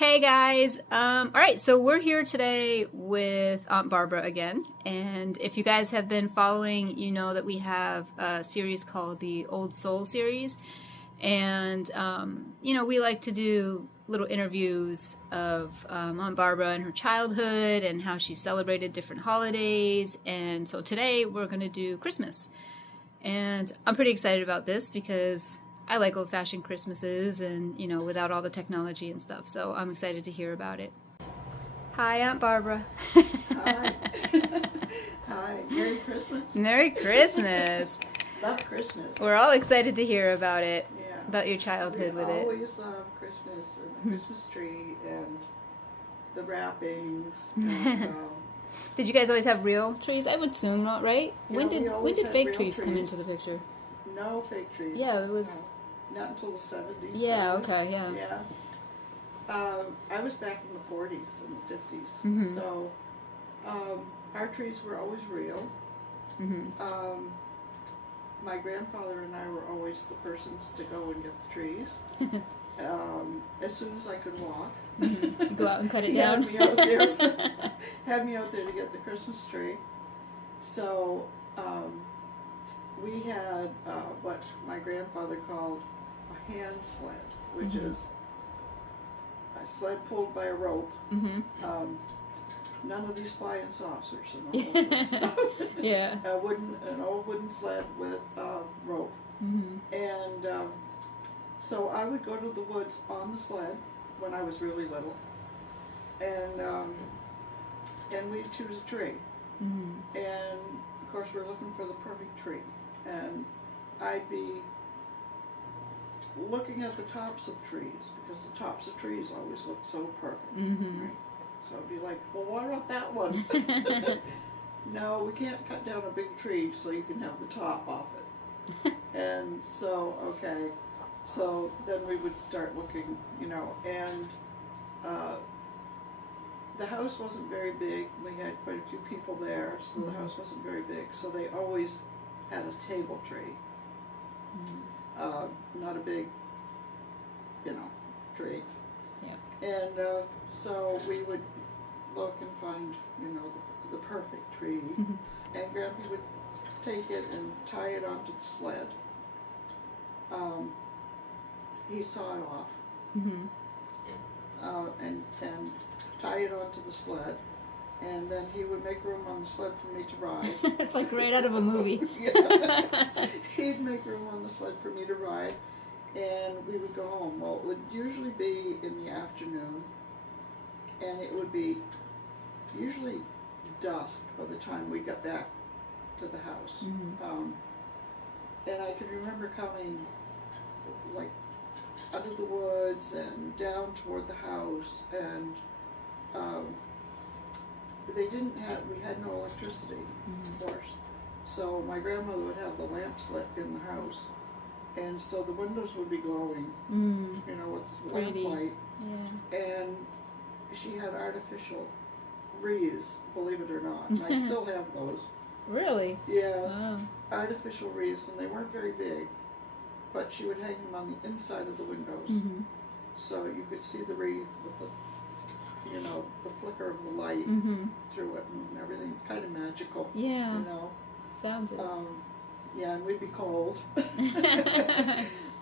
Hey guys! Alright, so we're here today with Aunt Barbara again, and if you guys have been following, you know that we have a series called the Old Soul series, and we like to do little interviews of Aunt Barbara and her childhood and how she celebrated different holidays, and so today we're going to do Christmas. And I'm pretty excited about this because I like old-fashioned Christmases and, without all the technology and stuff. So I'm excited to hear about it. Hi, Aunt Barbara. Hi. Hi. Merry Christmas. Merry Christmas. Love Christmas. We're all excited to hear about it, Yeah. about your childhood with We it. always love Christmas and the Christmas tree and the wrappings. And, Did you guys always have real trees? I would assume not, right? Yeah, when we did always had fake real trees come trees. into the picture? no fake trees. Yeah, it was. Not until the 70s. Yeah. probably. Okay. Yeah. Yeah. I was back in the 40s and the 50s. Mhm. So our trees were always real. Mhm. My grandfather and I were always the persons to go and get the trees. As soon as I could walk. Mhm. Go out and cut it He down. Had me out there, had me out there to get the Christmas tree. So we had what my grandfather called a hand sled, which Mhm. is a sled pulled by a rope. Mhm. None of these flying saucers and all of this stuff. Yeah. An old wooden sled with rope. Mhm. And so I would go to the woods on the sled when I was really little, and we'd choose a tree. Mhm. And of course, we're looking for the perfect tree. And I'd be looking at the tops of trees because the tops of trees always look so perfect. Mhm. Right? So I'd be like, well, what about that one? No, we can't cut down a big tree so you can have the top off it. And so, okay. So then we would start looking, and the house wasn't very big. We had quite a few people there, so the house wasn't very big. So they always had a table tree. Not a big, tree. Yeah. And so we would look and find, the perfect tree. Mhm. And Grandpa would take it and tie it onto the sled. He saw it off Mhm. and tie it onto the sled, and then he would make room on the sled for me to ride. It's like right out of a movie. Yeah. He'd make room on the sled for me to ride, and we would go home. Well, it would usually be in the afternoon, and it would be usually dusk by the time we got back to the house. Mhm. And I can remember coming like out of the woods and down toward the house, and we had no electricity, of course. So my grandmother would have the lamps lit in the house, and so the windows would be glowing, Mm. with this Pretty. lamp light. Yeah. And she had artificial wreaths, believe it or not, and I still have those. Really? Yes, Wow. artificial wreaths, and they weren't very big, but she would hang them on the inside of the windows, Mhm. so you could see the wreath with the flicker of the light Mhm. through it and everything, kind of magical. Yeah. Sounds it. Yeah, and we'd be cold.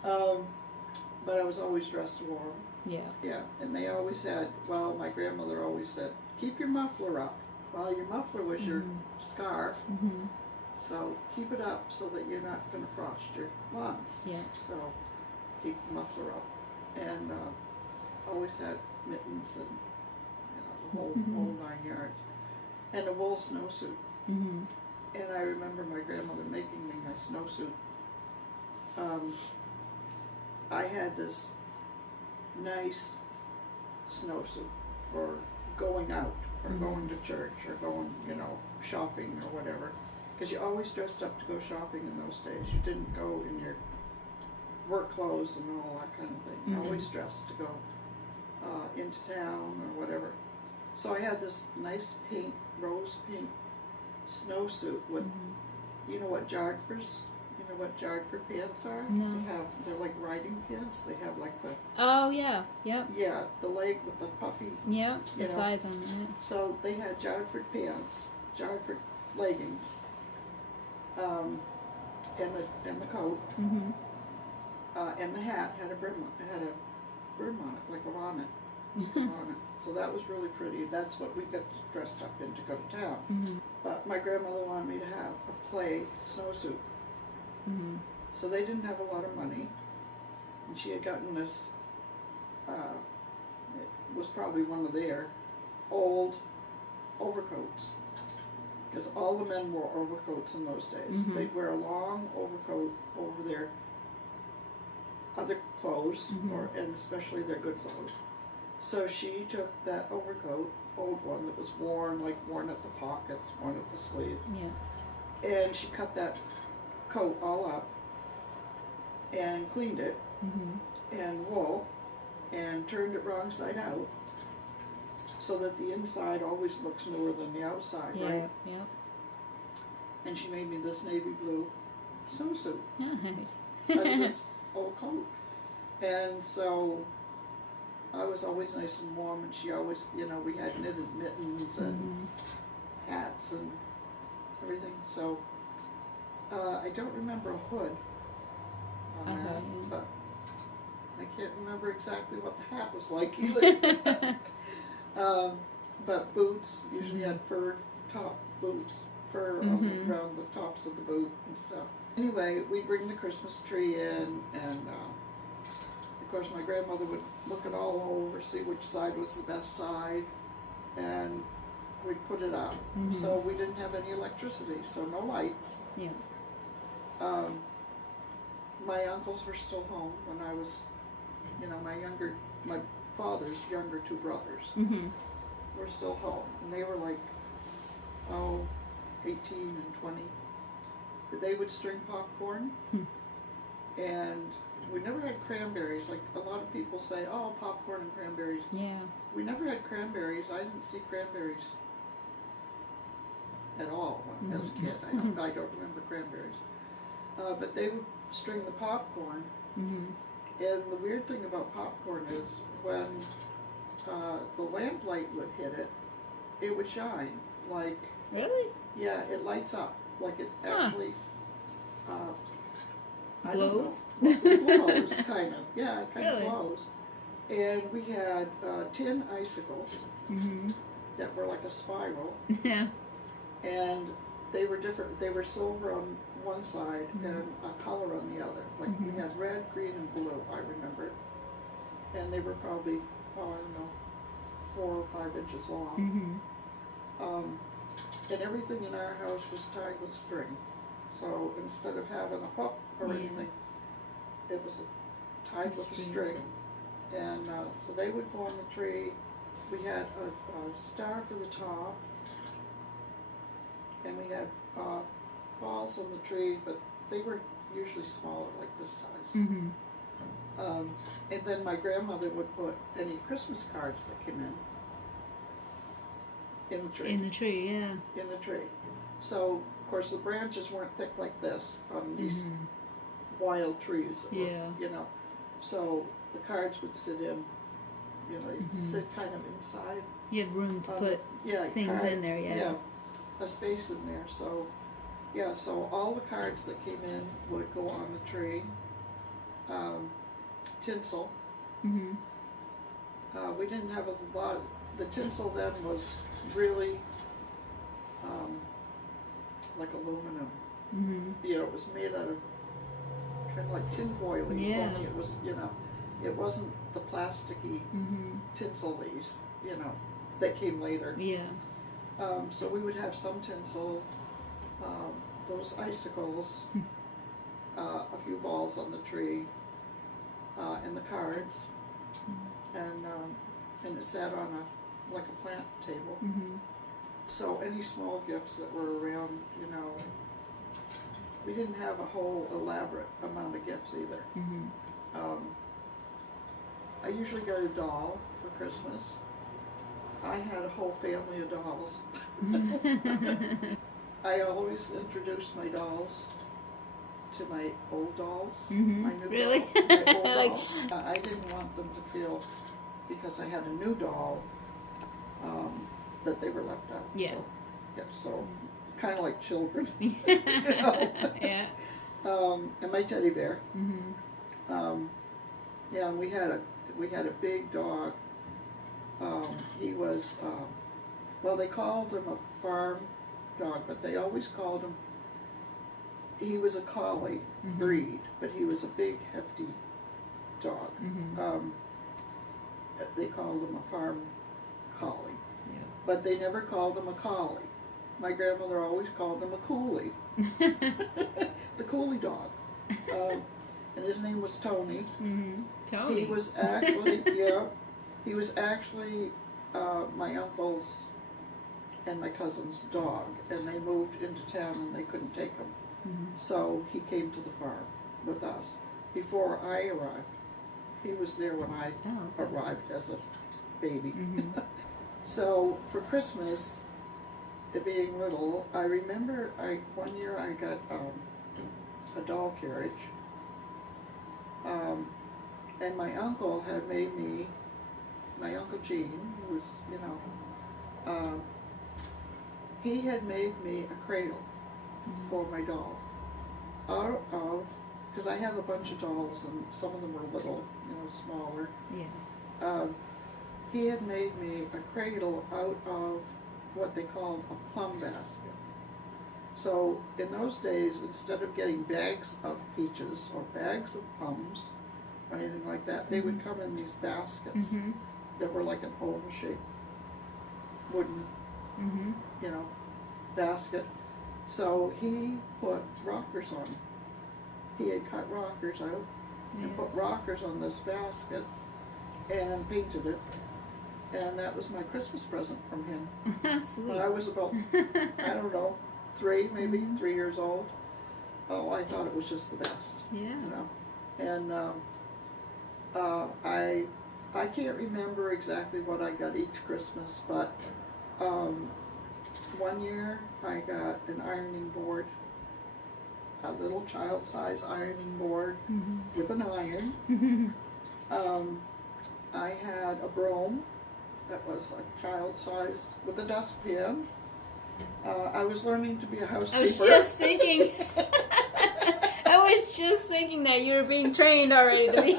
But I was always dressed warm. Yeah. Yeah, and they always said, my grandmother always said, keep your muffler up. Well, your muffler was your scarf, Mhm. so keep it up so that you're not going to frost your lungs. Yeah. So keep the muffler up. And always had mittens and, the whole 9 yards. And a wool snowsuit. Mhm. And I remember my grandmother making me my snowsuit. I had this nice snowsuit for going out or going to church or going, shopping or whatever. Because you always dressed up to go shopping in those days. You didn't go in your work clothes and all that kind of thing. You always dressed to go into town or whatever. So I had this nice rose pink snowsuit with, you know what jodhpurs, what Jardford pants are? No. They're like riding pants. They have like the Oh yeah, yep, the leg with the puffy. yep. The You know. sides on that. So they had Jardford pants, Jardford leggings, and the coat, Mhm. and the hat had a brim on it, like a bonnet. On it. So that was really pretty. That's what we got dressed up in to go to town. Mhm. But my grandmother wanted me to have a play snowsuit. Mhm. So they didn't have a lot of money. And she had gotten this, it was probably one of their old overcoats. Because all the men wore overcoats in those days. Mhm. They'd wear a long overcoat over their other clothes, Mhm. and especially their good clothes. So she took that overcoat, old one that was worn at the pockets, worn at the sleeves, Yeah. and she cut that coat all up and cleaned it Mhm. in wool and turned it wrong side out so that the inside always looks newer than the outside, Yeah. right? Yep. And she made me this navy blue snowsuit Nice. out of this old coat. And so I was always nice and warm, and she always, we had knitted mittens and Mhm. hats and everything. So I don't remember a hood on that, Yeah. but I can't remember exactly what the hat was like either. But boots usually had fur top boots, fur Mhm. around the tops of the boot and stuff. Anyway, we'd bring the Christmas tree in, and of course my grandmother would look it all over, see which side was the best side, and we'd put it up. Mhm. So we didn't have any electricity, so no lights. Yeah. My uncles were still home when I was, my father's younger two brothers Mhm. were still home, and they were like, 18 and 20. They would string popcorn, and we never had cranberries. Like a lot of people say, oh, popcorn and cranberries. Yeah. We never had cranberries. I didn't see cranberries at all as a kid. I don't remember cranberries. But they would string the popcorn, Mhm. and the weird thing about popcorn is when the lamplight would hit it, it would shine. Like, Really? yeah, it lights up. Like it actually I don't Glows? know. It glows, kind of. Yeah, it kind Really? of glows. And we had tin icicles Mhm. that were like a spiral, Yeah. and they were different. They were silver on one side and a color on the other. Like we had red, green, and blue, I remember. And they were probably, 4 or 5 inches long. Mhm. And everything in our house was tied with string. So instead of having a hook or anything, it was tied with a string. And so they would go on the tree. We had a star for the top, and we had balls on the tree, but they were usually smaller, like this size. Mhm. And then my grandmother would put any Christmas cards that came in the tree. In the tree, yeah. In the tree. So, of course, the branches weren't thick like this on these wild trees. Yeah. So the cards would sit in, you'd sit kind of inside. You had room to put things card, in there, yeah. Yeah, a space in there. So, so all the cards that came in would go on the tree. Tinsel. Mhm. We didn't have a lot. The tinsel then was really like aluminum. Mhm. It was made out of kind of like tin foil. Yeah. Only it was, it wasn't the plasticky Mhm. tinsel that came later. Yeah. So we would have some tinsel, those icicles, a few balls on the tree, and the cards, and it sat on like a plant table. Mhm. So any small gifts that were around, we didn't have a whole elaborate amount of gifts either. Mhm. I usually got a doll for Christmas. I had a whole family of dolls. I always introduced my dolls to my old dolls. Mhm. My new Really? doll, my old Like- dolls. I didn't want them to feel, because I had a new doll, that they were left out. Yeah. So kind of like children. Yeah. And my teddy bear. Mhm. Yeah, and we had a big dog. He was, well, they called him a farm dog, but they always called him, he was a collie Mhm. breed, but he was a big, hefty dog. Mhm. They called him a farm collie, Yeah. but they never called him a collie. My grandmother always called him a coolie, the coolie dog. And his name was Tony. Mhm. Tony. He was actually, yeah, he was actually my uncle's and my cousin's dog, and they moved into town and they couldn't take him. Mhm. So he came to the farm with us before I arrived. He was there when I Oh. Okay. arrived as a baby. Mhm. So for Christmas, it being little, I remember one year I got a doll carriage. And my uncle had made me, my Uncle Gene, who was, he had made me a cradle for my doll. Out of, because I had a bunch of dolls and some of them were little, smaller. Yeah. He had made me a cradle out of what they called a plum basket. So in those days, instead of getting bags of peaches or bags of plums or anything like that, they would come in these baskets Mhm. that were like an oval-shaped wooden, Mhm. basket. So he put rockers on. He had cut rockers out Yeah. and put rockers on this basket and painted it. And that was my Christmas present from him. That's sweet. When I was about, I don't know, 3 maybe, 3 years old. Oh, I thought it was just the best. Yeah. And I can't remember exactly what I got each Christmas, but one year I got an ironing board, a little child-size ironing board Mhm. with an iron. Mhm. I had a broom that was a child-size with a dustpan. I was learning to be a housekeeper. I was just thinking. I was just thinking that you were being trained already to be.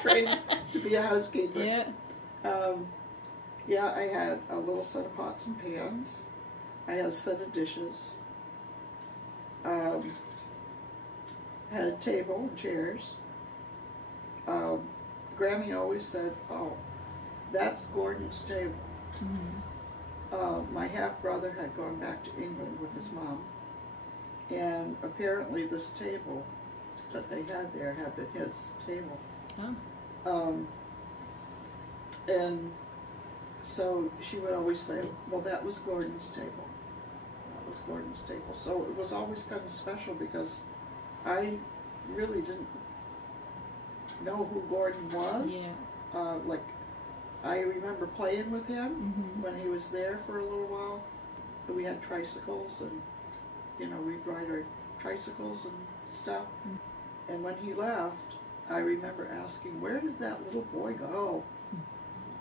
Trained to be a housekeeper. Yeah. Yeah, I had a little set of pots and pans. I had a set of dishes. Had a table and chairs. Grammy always said, "Oh, that's Gordon's table." Mhm. My half-brother had gone back to England with his mom, and apparently this table that they had there had been his table. Oh. And so she would always say, "Well, that was Gordon's table. That was Gordon's table." So it was always kind of special because I really didn't know who Gordon was. Yeah. Like, I remember playing with him Mhm. when he was there for a little while. We had tricycles and, we'd ride our tricycles and stuff. Mm. And when he left, I remember asking, "Where did that little boy go?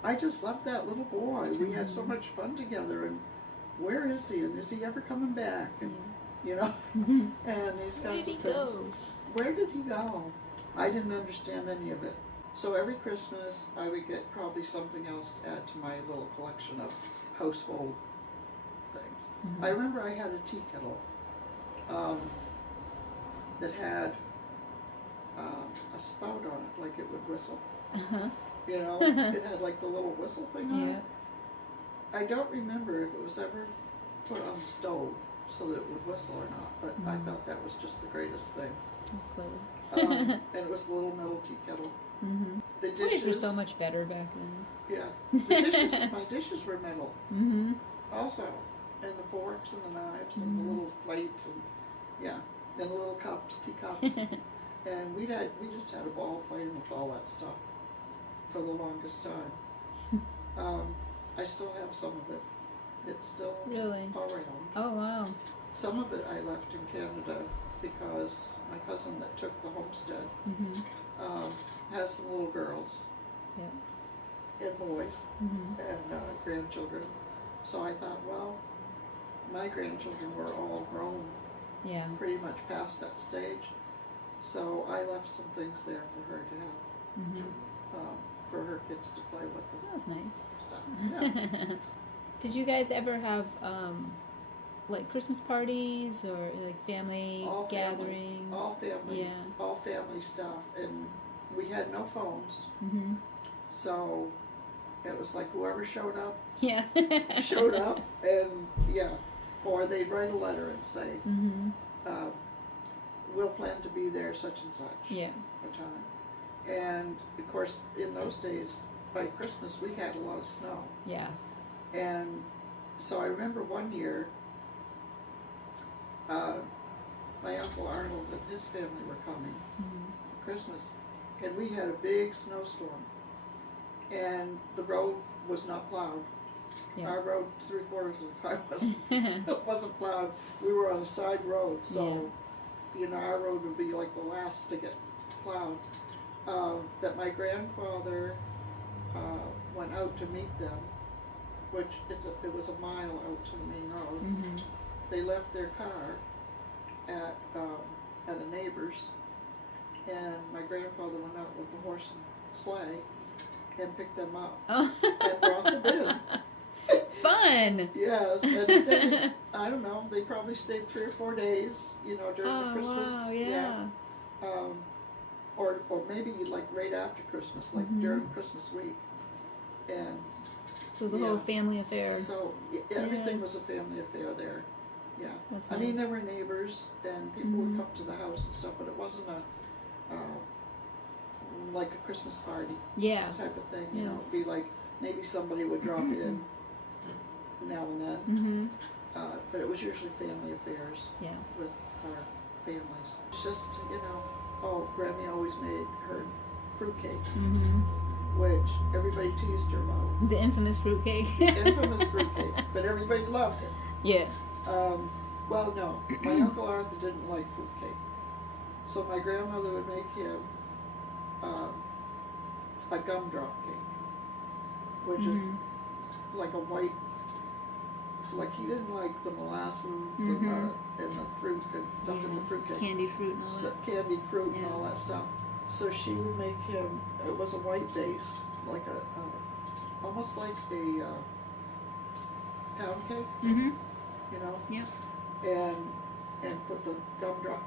I just loved that little boy. We had so much fun together, and where is he? And is he ever coming back?" And, Mhm. and these Where kinds did of he things. go? Where did he go? I didn't understand any of it. So every Christmas, I would get probably something else to add to my little collection of household things. Mhm. I remember I had a tea kettle that had a spout on it, like it would whistle. Uh-huh. It had like the little whistle thing on Yeah. it. I don't remember if it was ever put on the stove so that it would whistle or not, but I Mhm. thought that was just the greatest thing. Clever. And it was the little metal tea kettle. Mhm. The Toys dishes were so much better back then. Yeah, the dishes. My dishes were metal Mhm. also, and the forks and the knives and Mhm. the little plates and and the little cups, teacups. And we just had a ball playing with all that stuff for the longest time. I still have some of it. It's still Really? around. Oh wow. Some of it I left in Canada because my cousin that took the homestead Mm-hmm. has some little girls Yeah. and boys Mm-hmm. and grandchildren. So I thought, well, my grandchildren were all grown Yeah. pretty much past that stage. So I left some things there for her to have, Mm-hmm. for her kids to play with That was nice. and stuff. Yeah. Did you guys ever have like Christmas parties or like family All family. gatherings? All family. Yeah. All family stuff. And we had no phones. Mm-hmm. So it was like whoever showed up, Yeah. showed up, and yeah. Or they'd write a letter and say, Mm-hmm. we'll plan to be there such and such Yeah. a time. And of course, in those days, by Christmas, we had a lot of snow. Yeah. And so I remember one year, my Uncle Arnold and his family were coming Mm-hmm. for Christmas, and we had a big snowstorm, and the road was not plowed. Yeah. Our road 3/4 of the time wasn't plowed. We were on a side road, so our road would be like the last to get plowed. That my grandfather went out to meet them, which it was a mile out to the main road. Mm-hmm. They left their car at a neighbor's, and my grandfather went out with the horse and sleigh and picked them up Oh. and brought them in. Fun. Yes, and stayed, I don't know, they probably stayed 3 or 4 days, during the Christmas. Wow, yeah. Or maybe like right after Christmas, like Mhm. during Christmas week. And So it was a Yeah. whole family affair. so everything was a family affair there. Yeah. That's I mean, nice. there were neighbors and people Mhm. would come to the house and stuff, but it wasn't like a Christmas party Yeah. type of thing. Yes. It'd be like maybe somebody would drop in now and then. Mm-hmm. But it was usually family affairs Yeah. with our families. It's just, Grammy always made her fruitcake, Mm-hmm. which everybody teased her about. The infamous fruitcake. Infamous fruitcake, but everybody loved it. Yeah. Well, no, my Uncle Arthur didn't like fruitcake. So my grandmother would make him a gumdrop cake, which is Mhm. like a white, like he didn't like the molasses Mhm. and the fruit and stuff in the fruitcake. Candied fruit and all So, that. candied fruit and Yeah. all that stuff. So she would make him, it was a white base, like almost like a pound cake, Mm-hmm. Yeah. And put the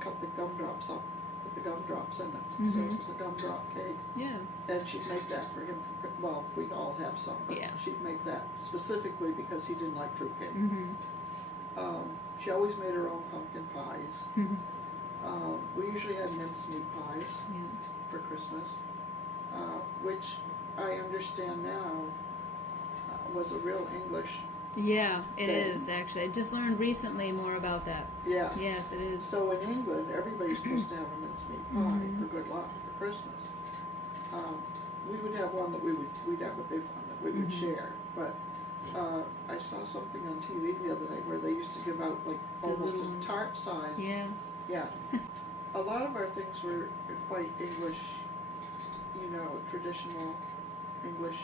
cut the gumdrops up, put the gumdrops in it. So Mhm. it was a gumdrop cake. Yeah. And she'd make that for him well, we'd all have some, but Yeah. she'd make that specifically because he didn't like fruitcake. Mm-hmm. She always made her own pumpkin pies. Mm-hmm. We usually had mincemeat pies Yeah. for Christmas, which I understand now was a real English. Yeah, it Thing. is actually. I just learned recently more about that. Yes. Yes, it is. So in England, everybody's supposed to have a mincemeat pie Mhm. for good luck for Christmas. We would have one that we'd have a big one that we would Mhm. share. But I saw something on TV the other night where they used to give out like The almost little a ones. tart size. Yeah. Yeah. A lot of our things were quite English, traditional English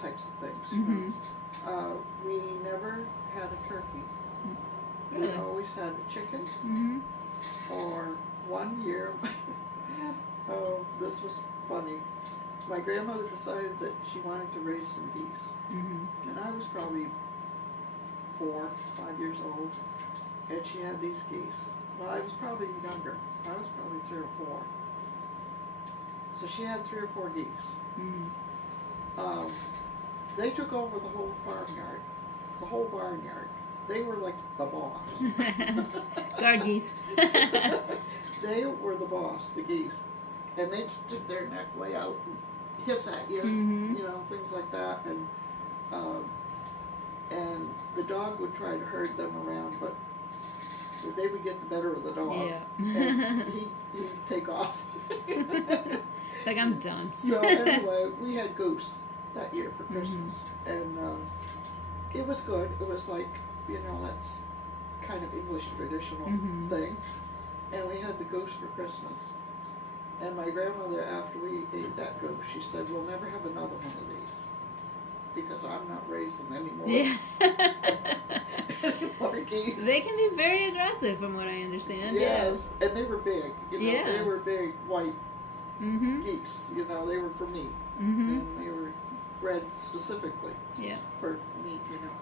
types of things. Mm-hmm. We never had a turkey. Really? We always had a chicken, Mm-hmm. or one year, this was funny. My grandmother decided that she wanted to raise some geese. Mm-hmm. And I was probably 4, 5 years old, and she had these geese. Well, I was probably younger. I was probably 3 or 4. So she had 3 or 4 geese. Mm-hmm. They took over the whole farmyard, the whole barnyard. They were like the boss. Guard geese. They were the boss, the geese. And they'd stick their neck way out and hiss at you, Mm-hmm. things like that. And the dog would try to herd them around, but they would get the better of the dog. Yeah. And he'd take off. Like, I'm done. So anyway, we had goose that year for Christmas. And it was good. It was like, that's kind of English traditional Mhm. thing. And we had the goose for Christmas. And my grandmother, after we ate that goose, she said, "We'll never have another one of these because I'm not raising any more, Yeah. any more geese." They can be very aggressive, from what I understand. Yes, and they were big. You know, Yeah. they were big white Yeah. Mhm. geese. You know, they were for meat, Mhm. and they were bred specifically Yeah. for meat. You know,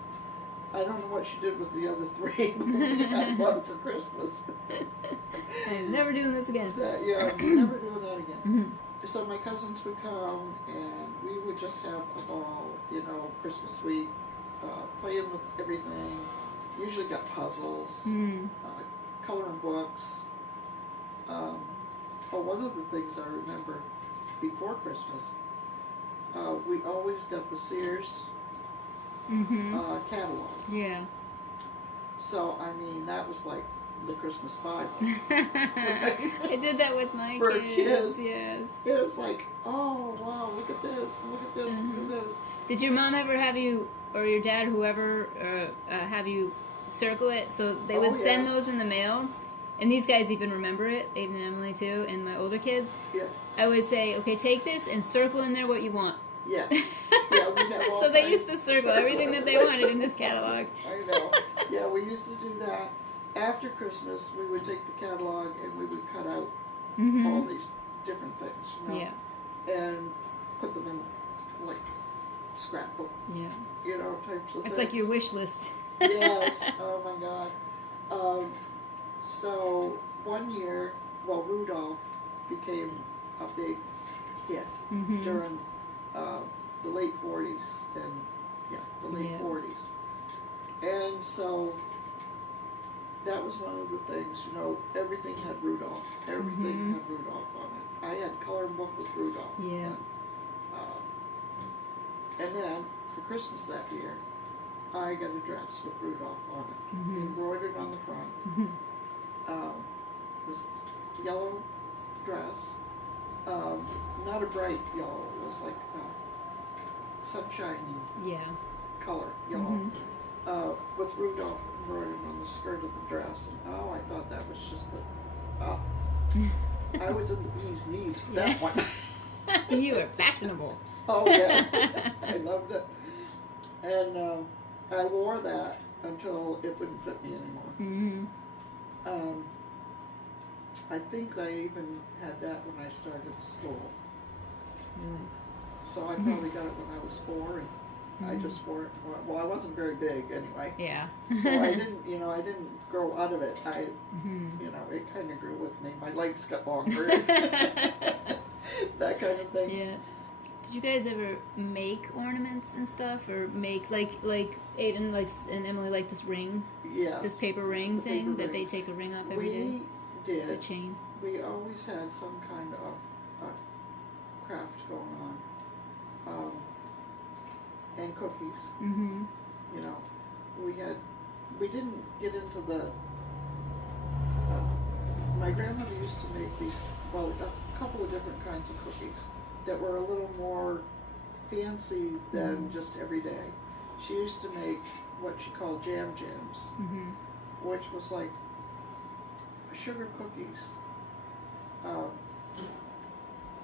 I don't know what she did with the other three. But we had one for Christmas. I'm never doing this again. Yeah, we're never doing that again. Mhm. So my cousins would come, and we would just have a ball. You know, Christmas week, playing with everything. Usually got puzzles, Mhm. coloring books. One of the things I remember before Christmas, we always got the Sears Mhm. catalog. Yeah. So, I mean, that was like the Christmas Bible. I did that with my For kids. kids. Yes. It was like, oh, wow, look at this, look at this, look at this. Did your mom ever have you, or your dad, whoever, have you circle it? So they would Oh, send yes. those in the mail, and these guys even remember it, Aiden and Emily too, and my older kids. Yeah, I would say, okay, take this and circle in there what you want. yeah. Yeah, we'd have all So they kinds. used to circle everything that they wanted in this catalog. I know. Yeah, we used to do that. After Christmas, we would take the catalog and we would cut out all Mm-hmm. these different things, you know, Yeah, and put them in like scrapbook, yeah. you know, types of It's things. like your wish list. Yes. Oh my God. So one year, well, Rudolph became a big hit Mm-hmm. during the late 40s and the late Yeah. 40s, and so that was one of the things. You know, everything had Rudolph. Everything Mhm. had Rudolph on it. I had coloring book with Rudolph. Yeah. And then for Christmas that year, I got a dress with Rudolph on it, Mm-hmm. embroidered on the front. Mm-hmm. This yellow dress, not a bright yellow. It was like sunshiny Yeah. color yellow, Mhm. with Rudolph embroidered on the skirt of the dress. And I thought that was just I was in the bee's knees with that Yeah. one. You were fashionable. Oh yes, I loved it. And I wore that until it wouldn't fit me anymore. Mm-hmm. I think I even had that when I started school. Really? So I probably got it when I was 4, and I just wore it. Well, I wasn't very big anyway, Yeah. so I didn't grow out of it. Mm-hmm. It kind of grew with me. My legs got longer, that kind of thing. Yeah. Did you guys ever make ornaments and stuff, or make like Aiden likes and Emily like this ring, Yes. this paper ring The thing paper that they rings. take a ring off every day? We The did. chain. We always had some kind of craft going on, and cookies. Mm-hmm. You know, we didn't get into the. My grandmother used to make these, well, a couple of different kinds of cookies that were a little more fancy than just everyday. She used to make what she called jam jams, Mm-hmm. which was like sugar cookies.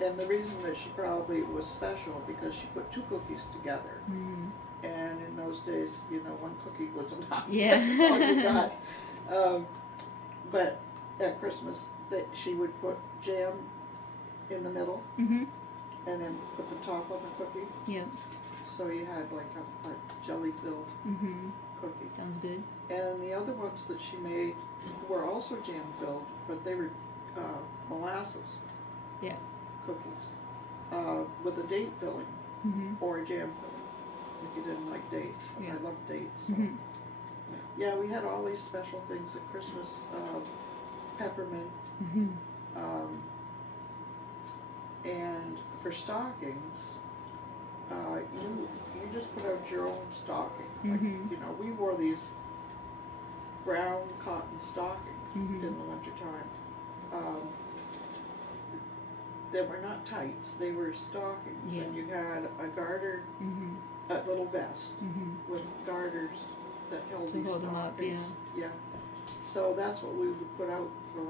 And the reason that she probably was special because she put 2 cookies together. Mm-hmm. And in those days, one cookie was enough. Yeah. That's all you got. But at Christmas, she would put jam in the middle Mm-hmm. and then put the top on the cookie. Yeah. So you had like a jelly-filled Mm-hmm. cookie. Sounds good. And the other ones that she made were also jam-filled, but they were molasses Yeah. cookies with a date filling Mm-hmm. or a jam filling if you didn't like dates. But Yeah. I love dates. So. Mm-hmm. Yeah, we had all these special things at Christmas. Peppermint. Mm-hmm. And for stockings, you just put out your own stocking. Like, Mhm. we wore these brown cotton stockings Mhm. in the wintertime. They were not tights, they were stockings. Yeah. And you had a garter, Mm-hmm. a little vest Mm-hmm. with garters that held To these hold 'em up, stockings. Yeah. So that's what we would put out for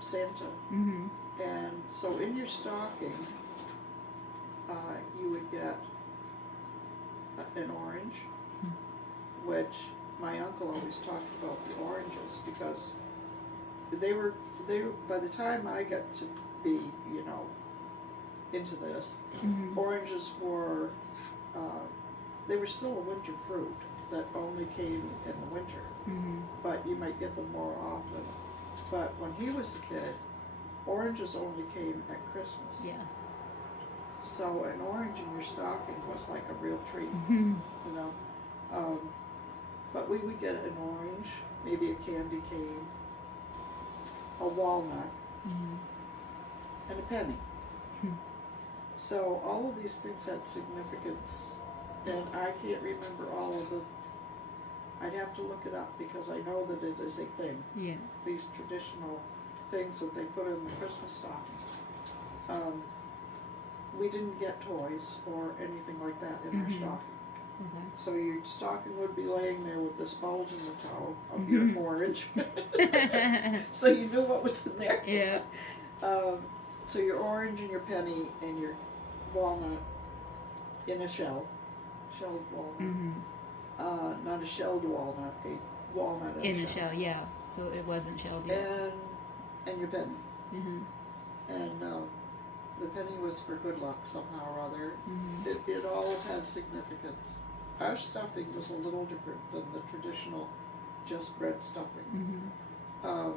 Santa. Mm-hmm. And so in your stocking, you would get an orange, which my uncle always talked about the oranges because they were by the time I got to be, you know, into this, Mm-hmm. oranges were they were still a winter fruit that only came in the winter, Mm-hmm. but you might get them more often. But when he was a kid, oranges only came at Christmas. Yeah. So an orange in your stocking was like a real treat, Mm-hmm. you know. But we would get an orange, maybe a candy cane, a walnut, Mm-hmm. and a penny. Hmm. So all of these things had significance, and I can't remember all of them. I'd have to look it up because I know that it is a thing. Yeah. These traditional things that they put in the Christmas stocking. We didn't get toys or anything like that in our Mhm. stocking. Okay. So your stocking would be laying there with this bulge in the toe of Mhm. your orange. So you knew what was in there. Yeah. So your orange and your penny and your walnut in a shelled walnut. Mm-hmm. Not a shelled walnut, a walnut In a shell, yeah. So it wasn't shelled yet. And your penny. Mm-hmm. And the penny was for good luck somehow or other. Mm-hmm. It all had significance. Our stuffing was a little different than the traditional just bread stuffing. Mm-hmm.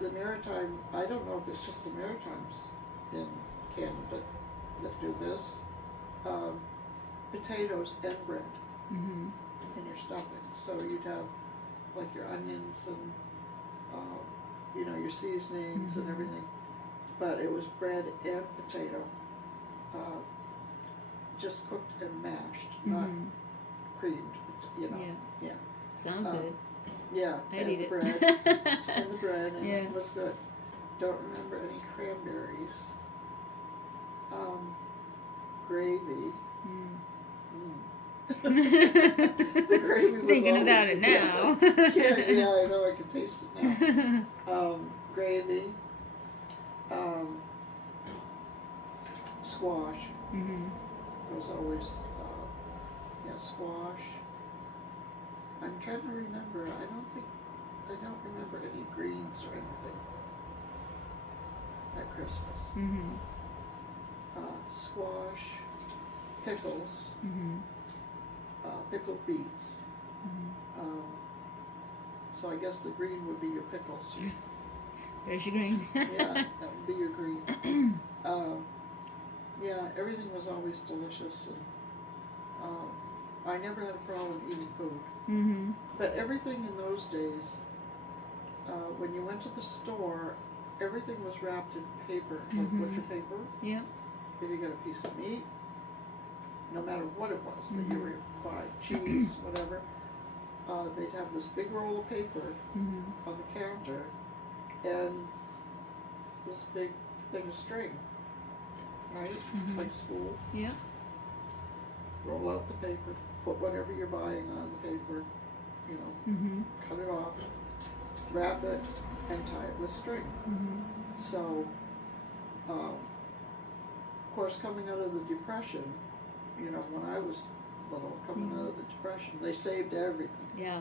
The Maritime, I don't know if it's just the Maritimes in Canada that do this, potatoes and bread Mm-hmm. in your stuffing. So you'd have like your onions and you know, your seasonings and Mhm. everything. But it was bread and potato, just cooked and mashed, not Mm-hmm. creamed, you know. Yeah. Yeah. Sounds good. Yeah, I'd and eat the it. bread, and the bread, and Yeah. it was good. Don't remember any cranberries. Gravy. Mm. The gravy was Thinking always, about it now. yeah, I know, I can taste it now. Gravy. Squash. Mm-hmm. It was always, squash. I'm trying to remember. I don't remember any greens or anything at Christmas. Mm-hmm. Squash, pickles, Mm-hmm. pickled beets. Mm-hmm. So I guess the green would be your pickles. There's your green. Yeah, that would be your green. Yeah, everything was always delicious, and I never had a problem eating food. Mm-hmm. But everything in those days, when you went to the store, everything was wrapped in paper, like Mhm. butcher paper. Yeah. If you got a piece of meat, no matter what it was that Mhm. you were buying, cheese, whatever, they'd have this big roll of paper Mm-hmm. on the counter and this big thing of string, right? Mhm. Like spool. Yeah. Roll out the paper, put whatever you're buying on the paper, you know, Mm-hmm. cut it off, wrap it, and tie it with string. Mm-hmm. So, of course, coming out of the Depression, you know, when I was little, coming Yeah. out of the Depression, they saved everything. Yeah.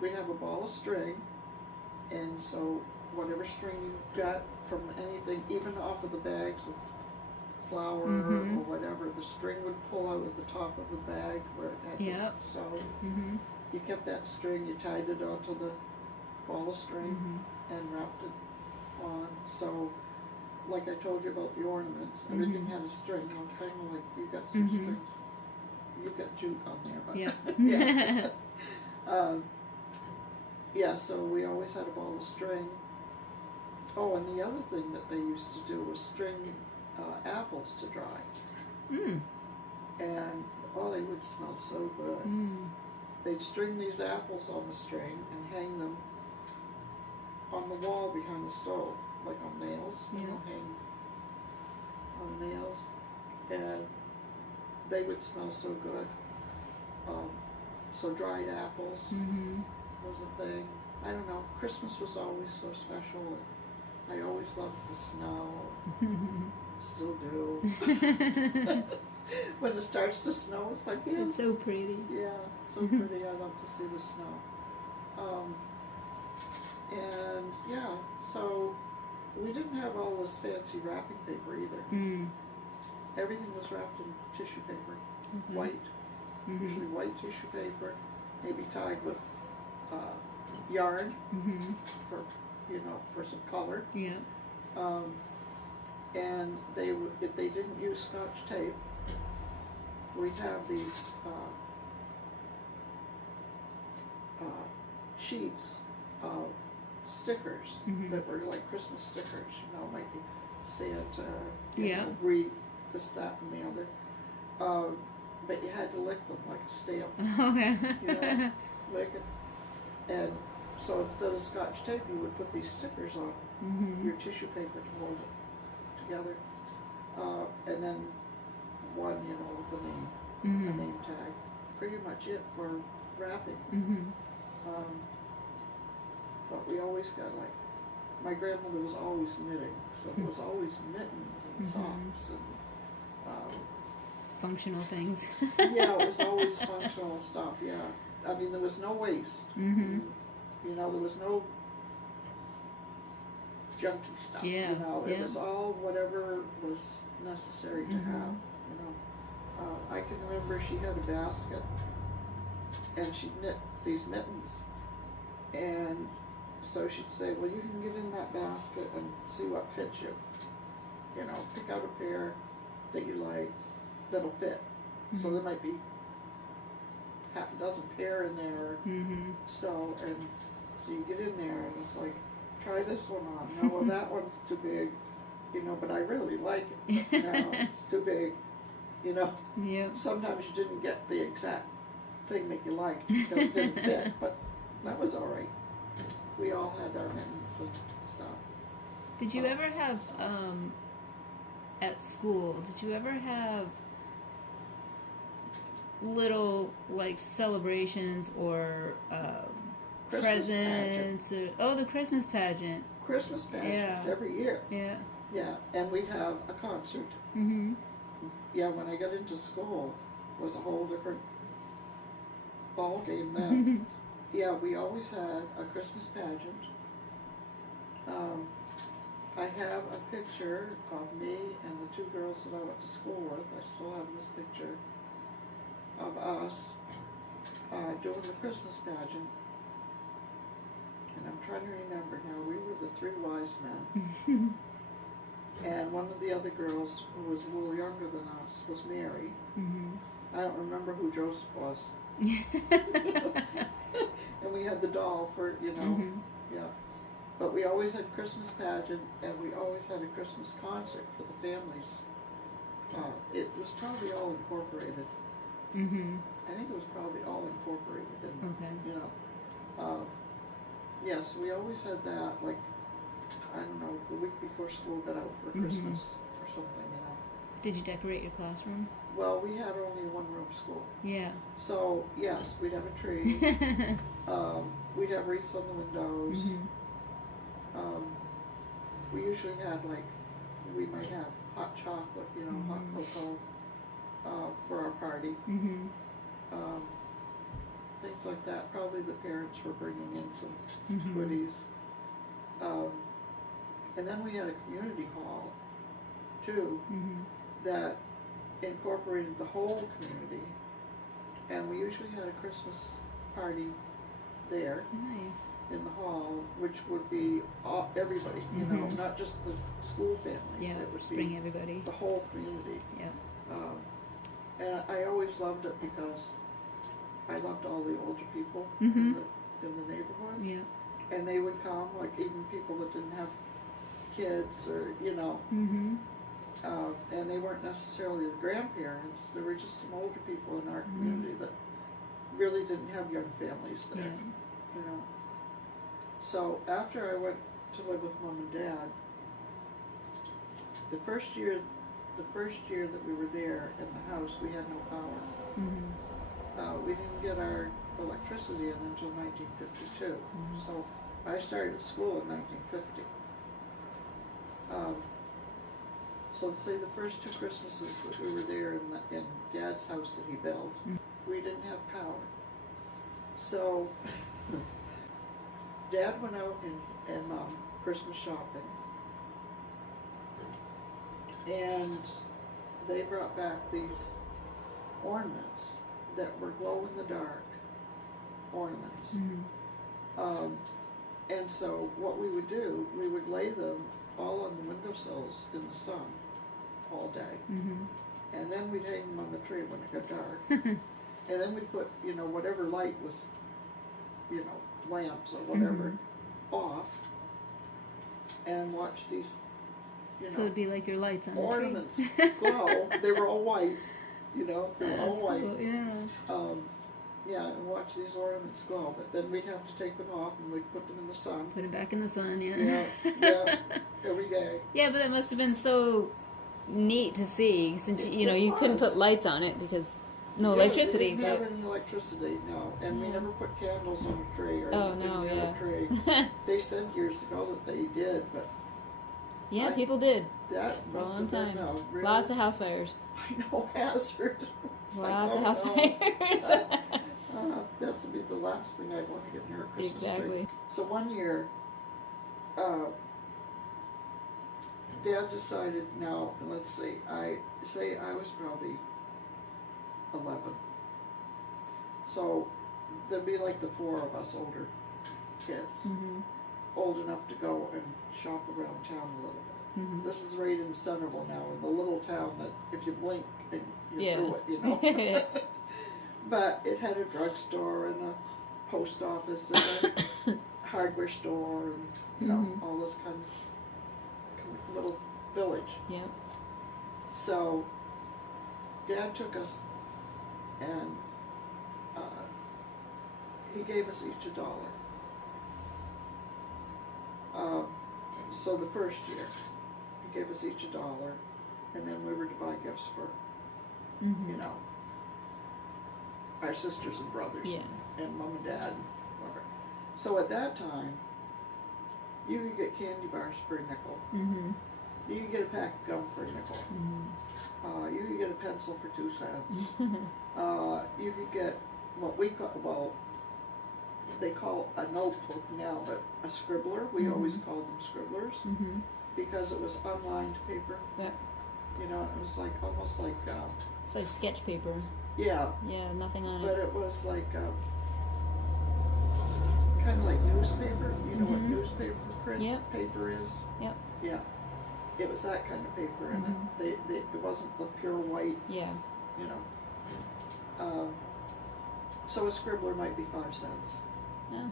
We'd have a ball of string, and so whatever string you got from anything, even off of the bags of flour Mhm. or whatever, the string would pull out at the top of the bag where it had Yep. been sewed. Mm-hmm. You kept that string, you tied it onto the ball of string Mm-hmm. and wrapped it on. So, like I told you about the ornaments, everything Mhm. had a string. You know, kind of like you got some Mhm. strings. You've got jute on there, but Yeah. yeah. Yeah. So we always had a ball of string. Oh, and the other thing that they used to do was string apples to dry, Mm. and they would smell so good. Mm. They'd string these apples on the string and hang them on the wall behind the stove, like on nails, you know, Yeah. hang on the nails, and they would smell so good. So dried apples Mm-hmm. was a thing. I don't know. Christmas was always so special. And I always loved the snow. Still do. When it starts to snow, it's like, yes. It's so pretty. Yeah, so pretty. I love to see the snow. And yeah, so we didn't have all this fancy wrapping paper either. Mm. Everything was wrapped in tissue paper, Okay. white, Mm-hmm. usually white tissue paper, maybe tied with yarn Mm-hmm. for, for some color. Yeah. And if they didn't use Scotch tape, we'd have these sheets of stickers Mhm. that were like Christmas stickers. Might be Santa, Yeah. Read this, that, and the other. But you had to lick them like a stamp. Okay. Lick it. And so instead of Scotch tape, you would put these stickers on Mm-hmm. your tissue paper to hold it together. And then one, with the name, a Mm-hmm. name tag. Pretty much it for wrapping. Mm-hmm. But we always got my grandmother was always knitting, so there was always mittens and Mhm. socks and Functional things. yeah, it was always functional stuff. Yeah, I mean there was no waste. Mm-hmm. There was no junky stuff. Yeah, It yeah. was all whatever was necessary to Mhm. have. I can remember she had a basket, and she'd knit these mittens, and so she'd say, "Well, you can get in that basket and see what fits you. Pick out a pair that you like that'll fit." So Mhm. there might be half a dozen pair in there. Mm-hmm. So you get in there and it's like, try this one on. No, well, that one's too big, but I really like it. No, it's too big. Yep. Sometimes you didn't get the exact thing that you liked because it didn't fit, but that was all right. We all had our mittens and stuff. Did you ever have at school? Did you ever have little celebrations or Christmas presents? Or, the Christmas pageant. Christmas pageant Yeah. every year. Yeah. Yeah, and we'd have a concert. Mm-hmm. Yeah, when I got into school, it was a whole different ball game then. Yeah, we always had a Christmas pageant. I have a picture of me and the two girls that I went to school with. I still have this picture of us doing the Christmas pageant. And I'm trying to remember now, we were the three wise men. And one of the other girls, who was a little younger than us, was Mary. Mm-hmm. I don't remember who Joseph was. And we had the doll for, Mm-hmm. yeah. But we always had Christmas pageant, and we always had a Christmas concert for the families. It was probably all incorporated. Mm-hmm. I think it was probably all incorporated. And, Okay. yes, we always had that, I don't know, the week before school got out for Mhm. Christmas or something, Did you decorate your classroom? Well, we had only one room school. Yeah. So, yes, we'd have a tree. We'd have wreaths on the windows. Mm-hmm. We usually had, we might have hot chocolate, hot Mhm. cocoa for our party. Mm-hmm. Things like that. Probably the parents were bringing in some Mm-hmm. goodies. And then we had a community hall, too, Mm-hmm. that incorporated the whole community. And we usually had a Christmas party there Nice. in the hall, which would be everybody, Mhm. not just the school families. Yeah. It would Just be bring everybody. the whole community. Yeah. And I always loved it because I loved all the older people Mhm. in the neighborhood. Yeah. And they would come, even people that didn't have kids or, Mm-hmm. and they weren't necessarily the grandparents. They were just some older people in our Mhm. community that really didn't have young families there, Yeah. So after I went to live with Mom and Dad, the first year that we were there in the house, we had no power. Mm-hmm. We didn't get our electricity in until 1952. So I started school in 1950. So let's say the first 2 Christmases that we were there in Dad's house that he built, we didn't have power. So Dad went out and Christmas shopping, and they brought back these ornaments that were glow-in-the-dark ornaments. And so what we would do, we would lay them all on the windowsills in the sun all day. And then we'd hang them on the tree when it got dark. And then we'd put, you know, whatever light was, you know, lamps or whatever, off, and watch these, you know, So it'd be like your lights on ornaments the tree. glow. They were all white, you know, they were all white. Cool, yeah. Yeah, and watch these ornaments glow. But then we'd have to take them off and we'd put them in the sun. Put it back in the sun, Yeah, yeah, every day. Yeah, but that must have been so neat to see, since you know you couldn't put lights on it because no electricity. We didn't have any electricity, no, and we never put candles on a tree or anything near a tree. They said years ago that they did, but yeah, people did that for a must long have been, time. no, really, Lots of house fires. I know, hazard. It's Lots like, of house no. fires. That's to be the last thing I'd want to get near a Christmas tree. Exactly. So one year, Dad decided, now, let's see, I was probably 11. So there'd be like the 4 of us older kids, old enough to go and shop around town a little bit. This is right in Centerville now, in the little town that if you blink and you're through it, you know. But it had a drugstore and a post office and a hardware store and, you know, all this kind of little village. Yeah. So Dad took us and he gave us each $1. So the first year, he gave us each $1, and then we were to buy gifts for, you know, our sisters and brothers, and Mom and Dad, and whatever. So at that time, you could get candy bars for a nickel. You could get a pack of gum for a nickel. You could get a pencil for 2 cents. You could get what we call, well, they call a notebook now, but a scribbler. We always called them scribblers because it was unlined paper. Yeah. You know, it was like almost like It's like sketch paper. Yeah. Yeah, nothing on But it. it was like kind of like newspaper. You know what newspaper print paper is? Yep. Yeah. It was that kind of paper, and it wasn't the pure white. Yeah. You know. So a scribbler might be 5 cents. Yeah.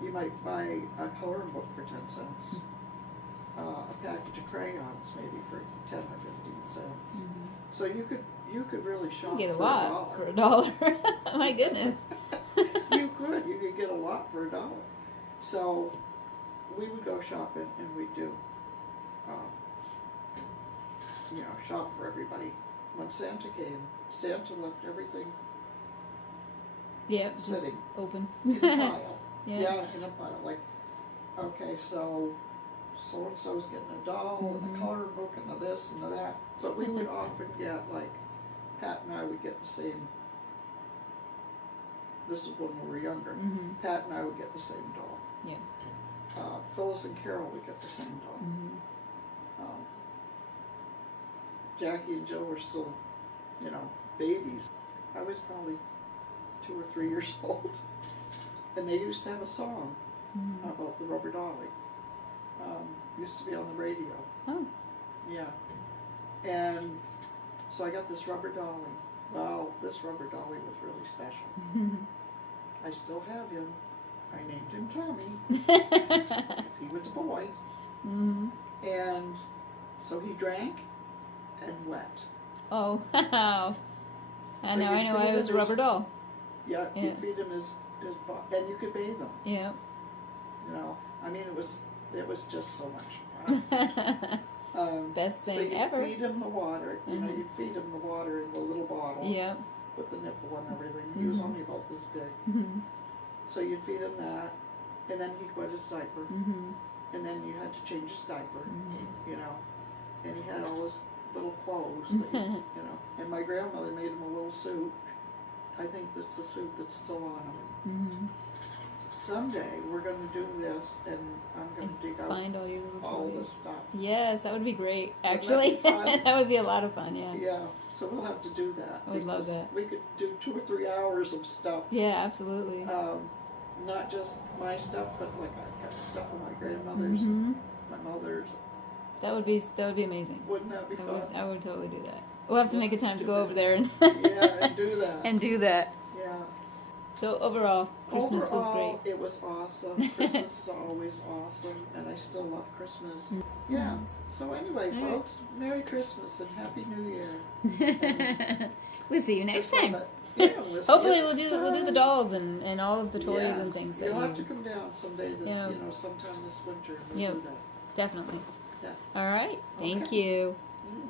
You might buy a coloring book for 10 cents. A package of crayons maybe for 10 or 15 cents. So you could really shop You get a for lot $1. for $1. My goodness. You could get a lot for $1. So we would go shopping and we'd do, you know, shop for everybody. When Santa came, Santa left everything Yeah, just sitting open. in a pile. Yeah. In a pile. Like, okay, so and so's getting a doll and a coloring book and a this and a that. But we would often get, like, Pat and I would get the same. This is when we were younger. Pat and I would get the same doll. Yeah. Phyllis and Carol would get the same doll. Jackie and Jill were still, you know, babies. I was probably 2 or 3 years old. And they used to have a song about the rubber dolly. Used to be on the radio. Oh. Yeah. And so I got this rubber dolly. Well, this rubber dolly was really special. I still have him. I named him Tommy. He was a boy. And so he drank and wet. Oh, wow. I So know you'd why feed it was a him rubber doll. Yeah, Yeah. you'd feed him his and you could bathe him. Yeah. You know, I mean, it was just so much fun. Best thing so you'd ever. feed him the water. You know, you'd feed him the water in the little bottle. Yeah. with the nipple and everything. He was only about this big. Mm-hmm. So you'd feed him that, and then he'd wet his diaper, Mm-hmm. and then you had to change his diaper, Mm-hmm. you know. And he had all his little clothes, that you know. And my grandmother made him a little suit. I think that's the suit that's still on him. Mm-hmm. Someday we're going to do this, and I'm going to dig out Find all your little all toys. this stuff. Yes, that would be great. Wouldn't Actually, that be fun? that would be a lot of fun. Yeah. Yeah, so we'll have to do that. I would love because that. We could do 2 or 3 hours of stuff. Yeah, absolutely. Not just my stuff, but like I got stuff of my grandmother's, Mm-hmm. my mother's. That would be amazing. Wouldn't that be fun? I would totally do that. We'll have to make a time to go over there and Yeah, and do that. and do that. Yeah. So overall, Christmas was Overall, great. it was awesome. Christmas is always awesome, and I still love Christmas. Yeah. So anyway, All right. folks, Merry Christmas and Happy New Year. We'll see you next Just time. love it. Yeah, we'll see Hopefully you we'll next do the time. dolls and all of the toys and Yes, things that you'll have you to come down someday. This, Yeah. you know, sometime this winter. We'll Yep. do that. definitely. Yeah. All right. Thank Okay. you. Mm.